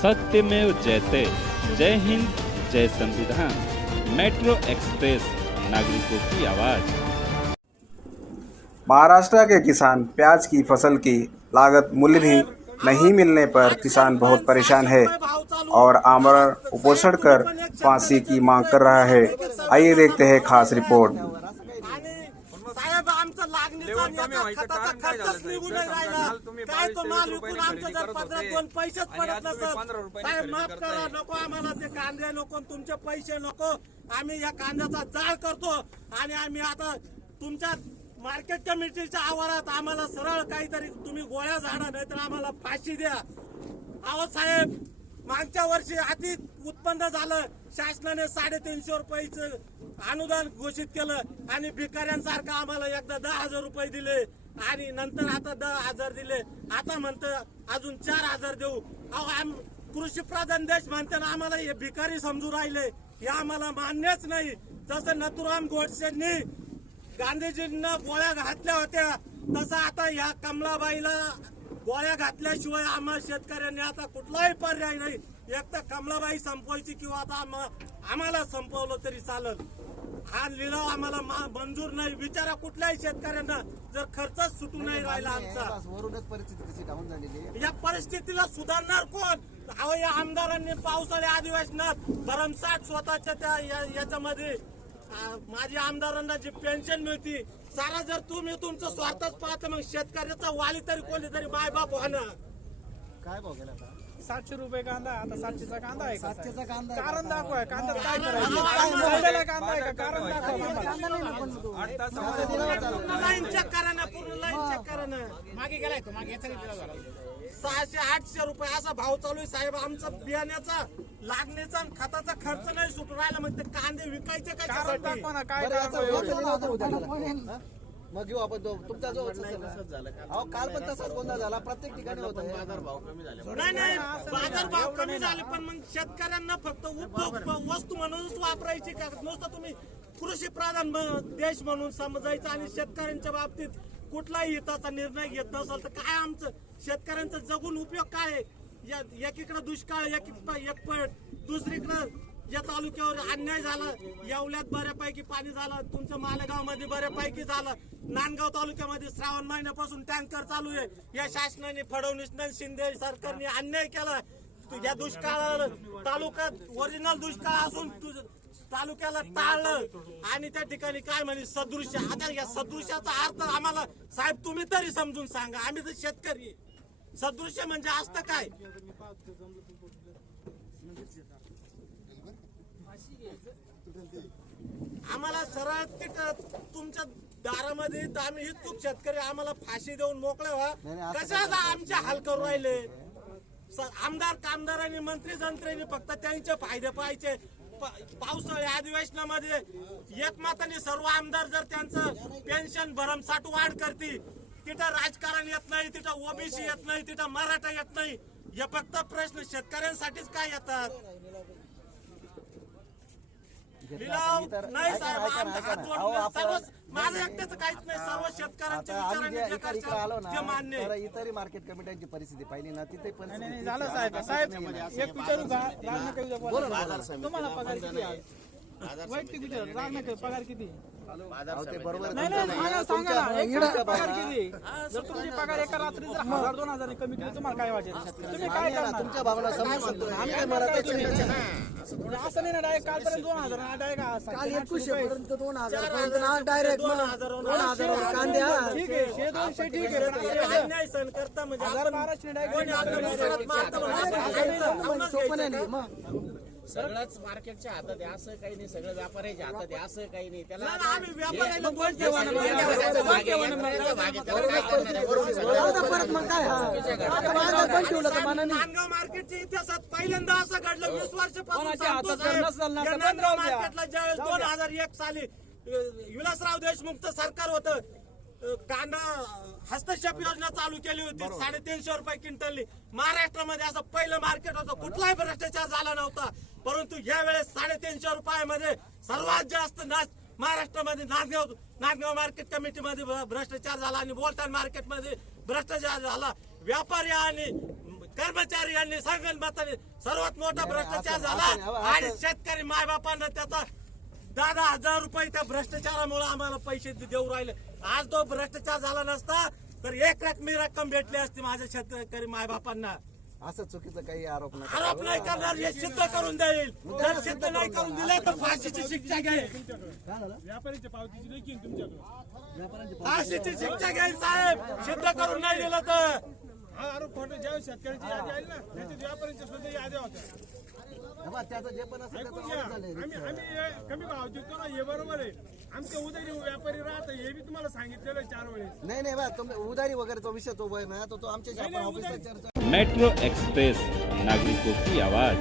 सत्यमेव जयते। जय हिंद, जय संविधान। Metro express, नागरिकों की आवाज। महाराष्ट्र के किसान प्याज की फसल की लागत मूल्य भी नहीं मिलने पर किसान बहुत परेशान है और आमरण उपोषण कर फांसी की मांग कर रहा है। आइए देखते हैं खास रिपोर्ट। साहेब, आमचं लागणीचा खताचा खर्चच निघून नाही राहिला। काय तो माल विकून आमचं जर 15-2 पैसेच पडत नसत। साहेब माफ करा, नको आम्हाला ते कांदे नको, तुमचे पैसे नको। आम्ही या कांद्याचा जाळ करतो आणि आम्ही आता तुमच्या मार्केट कमिटीच्या आवारात आम्हाला सरळ काहीतरी तुम्ही गोळ्या झाडा, नाहीतर आम्हाला फाशी द्या। अहो साहेब, मागच्या वर्षी अति उत्पन्न झालं, शासनाने 350 रुपयाचं अनुदान घोषित केलं आणि भिकाऱ्यांसारखं आम्हाला एकदा 10,000 रुपये दिले आणि नंतर आता 10,000 दिले। आता म्हणतं अजून 4,000 देऊ। अहो कृषी प्रधान देश म्हणताना आम्हाला हे भिकारी समजू राहिले, हे आम्हाला मान्यच नाही। जसं नथुराम गोडसेंनी गांधीजींना गोळ्या घातल्या होत्या, तसं आता या कमलाबाईला गोळ्या घातल्याशिवाय आम्हाला शेतकऱ्यांनी आता कुठलाही पर्याय नाही। एक तर कमलाबाई संपवायची किंवा आता आम्हाला संपवलं तरी चालेल। हा लिलाव आम्हाला मंजूर नाही। विचारा कुठल्याही शेतकऱ्यांना, जर खर्चच सुटू नाही राहिला आमचा, या परिस्थितीला सुधारणार कोण? अहो, या आमदारांनी पावसाळ्या अधिवेशनात भरमसाठ स्वतःच्या त्या याच्यामध्ये माझी आमदारांना जी पेन्शन मिळती, सारा जर तुम्ही तुमचं स्वार्थच पाहता, मग शेतकऱ्याचा वाली तरी कोणीतरी मायबाप होणार। काय भाव गेला? 700 रुपये कांदा, आता 700चा कांदा आहे। 700चा कांदा कारण दाखवा, कांदा काय करायचं? कांदा आहे का? कारण दाखवा। पूर्ण लाईन चेक करा ना, पूर्ण लाईन चेक करा ना। मागे गेलाय तो, मागे याचा 600-800 रुपये असा भाव चालू आहे साहेब। आमचा बियाण्याचा, लागणीचा आणि खताचा खर्च नाही सुटू राहिला, मग ते कांदे विकायचे कशासाठी? दाखवा ना, काय मग घेऊ आपण तुमचा जो अहो काल पण तसाच गोंधळ झाला, प्रत्येक ठिकाणी होत आहे। नाही, बाजार भाव कमी झाले, पण मग शेतकऱ्यांना फक्त उपभोग वस्तू म्हणूनच वापरायची का? नुसतं तुम्ही कृषी प्रधान देश म्हणून समजायचं आणि शेतकऱ्यांच्या बाबतीत कुठलाही हिताचा निर्णय घेत नसाल तर काय आमचं शेतकऱ्यांचा जगून उपयोग काय? एकीकडे दुष्काळ, एक पट, दुसरीकडे या तालुक्यावर अन्याय झाला। येवल्यात बऱ्यापैकी पाणी झालं, तुमच्या मालेगाव मध्ये बऱ्यापैकी झालं, नांदगाव तालुक्यामध्ये श्रावण महिन्यापासून टँकर चालू आहे। या शासनाने, फडणवीस शिंदे सरकारने अन्याय केला। या दुष्काळ तालुक्यात ओरिजिनल दुष्काळ असून तालुक्याला टाळलं आणि त्या ठिकाणी काय म्हणे सदृश्य। आता या सदृश्याचा अर्थ आम्हाला साहेब तुम्ही तरी समजून सांगा, आम्ही तर शेतकरी। सदृश्य म्हणजे असतं काय? आम्हाला सरळ तिथं तुमच्या दारामध्ये आम्ही इच्छुक शेतकरी, आम्हाला फाशी देऊन मोकळे व्हा। कशाला आमचे हाल करू राहिले? आमदार कामदारांनी, मंत्री जंत्र्यांनी फक्त त्यांचे फायदे पाहायचे। पावसाळ्या अधिवेशनामध्ये एकमताने सर्व आमदार जर त्यांचं पेन्शन भरमसाठ वाढ करतील, तिथं राजकारण येत नाही, तिथं ओबीसी येत नाही, तिथं मराठा येत नाही। हे फक्त प्रश्न शेतकऱ्यांसाठीच काय येतात? लिलाव नाही साहेब, माझं एकट्याचं काहीच नाही, सर्व शेतकऱ्यांच्या विचाराने जे करतात ते मान्य आहे। इतर मार्केट कमिट्यांची परिस्थिती पाहिली ना, तिथे परिस्थिती झालं साहेब। साहेब एक विचारू का? तुम्हाला पगार किती आहे? वैयक्तिक विचार, राग पगार किती? बरोबर नाही मला सांगा ना, एक पगार किती? जर तुमची पगार एका रात्री जर 1000-2000 कमी केली, तुम्हाला काय वाटेल? तुम्ही काय करणार? तुमच्या भावना समजून असं नाही ना, डायरेक्ट कालपर्यंत 2000, डायरेक्ट काल 2100 पर्यंत 2000 पर्यंत डायरेक्ट 2000 कांदे। ठीक आहे, 200 ठीक आहे, अन्याय सहन करता म्हणजे 1200 सोपं नाही मग सगळंच मार्केटच्या हातात आहे असं काही नाही, सगळं व्यापाऱ्याच्या हातात आहे असं काही नाही। त्याला आम्ही व्यापाऱ्याला दोष नांदगाव मार्केटच्या इतिहासात पहिल्यांदा असं घडलं 20 वर्षापासून मार्केटला ज्यावेळेस 2001 साली विलासराव देशमुखचं सरकार होतं, कांदा हस्तक्षेप योजना चालू केली होती। 350 रुपये क्विंटलनी महाराष्ट्रामध्ये असं पहिलं मार्केट होतं, कुठलाही भ्रष्टाचार झाला नव्हता। परंतु यावेळेस 350 रुपयामध्ये सर्वात जास्त महाराष्ट्रामध्ये नांदगाव मार्केट कमिटीमध्ये भ्रष्टाचार झाला आणि बोलतान मार्केटमध्ये भ्रष्टाचार झाला। व्यापारी आणि कर्मचारी यांनी संगणमताने सर्वात मोठा भ्रष्टाचार झाला आणि शेतकरी मायबापांना त्याचा 10,000 रुपये त्या भ्रष्टाचारामुळे आम्हाला पैसे देऊ राहिले. आज तो भ्रष्टाचार झाला नसता तर 1 रकमी रक्कम भेटली असती माझ्या शेतकरी मायबापांना. असं चुकीचं काही आरोप नाही. आरोप नाही करणार, हे सिद्ध करून देईल. जर सिद्ध नाही करून दिलं तर फाशीची शिक्षा घेईल. व्यापारीच्या पावतीची लेखी आहे तुमच्याकडे. फाशीची शिक्षा घेईल साहेब, सिद्ध करून नाही दिलं तर. हा आरोप खोटे. ज्यावेळेस शेतकऱ्याची यादी आली ना त्याच्यात व्यापाऱ्यांच्या सुद्धा याद्या होत्या. त्याचं जे पण असेल ऐकून त्याचं घ्या. ऑडिट झालंय. आम्ही कमी भाव देतो ना, हे बरोबर आहे. आमचे उदारी व्यापारी राहत हे बी तुम्हाला सांगितलेलं 4 वेळेस. नाही बा तुम्ही उधारी वगैरेचा विषय तो आहे ना तो आमच्या ऑफिसला चर्चा. मेट्रो एक्सप्रेस, नागरिकों की आवाज.